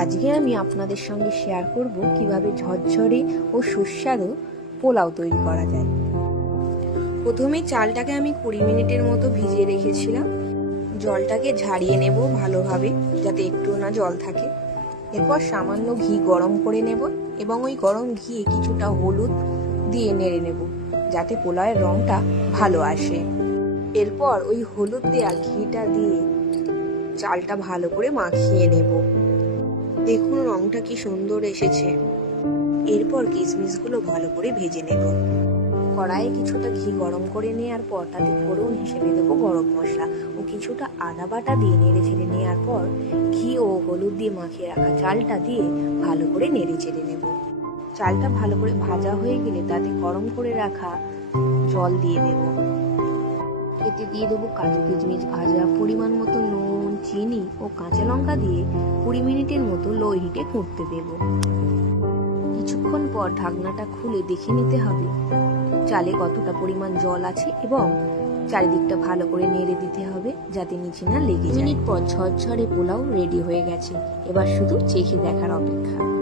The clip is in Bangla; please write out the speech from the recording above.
আজকে আমি আপনাদের সঙ্গে শেয়ার করব কিভাবে ঝরঝরে ও সুস্বাদু পোলাও তৈরি করা যায়। প্রথমে চালটাকে আমি 20 মিনিটের মতো ভিজিয়ে রেখেছিলাম। জলটাকে ঝারিয়ে নেব ভালোভাবে, যাতে একটু না জল থাকে। এরপর সামান্য ঘি গরম করে নেব এবং ওই গরম ঘিয়ে কিছুটা হলুদ দিয়ে নেড়ে নেব, যাতে পোলাওয়ের রংটা ভালো আসে। এরপর ওই হলুদ দেওয়া ঘিটা দিয়ে চালটা ভালো করে মাখিয়ে নেব। দেখুন রংটা কি সুন্দর এসেছে। এরপর কিশমিশগুলো ভালো করে ভেজে নেব। কড়াইয়ে কিছুটা ঘি গরম করে নেওয়ার পর তাতে ফোড়ন হিসেবে দেবো গরম মশলা ও কিছুটা আদা বাটা দিয়ে নেড়ে চেড়ে নেওয়ার পর ঘি ও হলুদ দিয়ে মাখিয়ে রাখা চালটা দিয়ে ভালো করে নেড়ে চেড়ে নেব। চালটা ভালো করে ভাজা হয়ে গেলে তাতে গরম করে রাখা জল দিয়ে দেব। এতে দিয়ে দেবো কাজু কিশমিশ ভাজা, পরিমাণ মতো নুন, চিনি ও কাঁচা লঙ্কা দিয়ে 20 মিনিটের মতো লো হিটে ফুটতে দেব। কিছুক্ষণ পর ঢাকনাটা খুলে দেখে নিতে হবে চালে কতটা পরিমাণ জল আছে এবং চারিদিকটা ভালো করে নেড়ে দিতে হবে যাতে নিচে না লেগে যায়। মিনিট পর ঝরঝরে পোলাও রেডি হয়ে গেছে। এবার শুধু চেখে দেখার অপেক্ষা।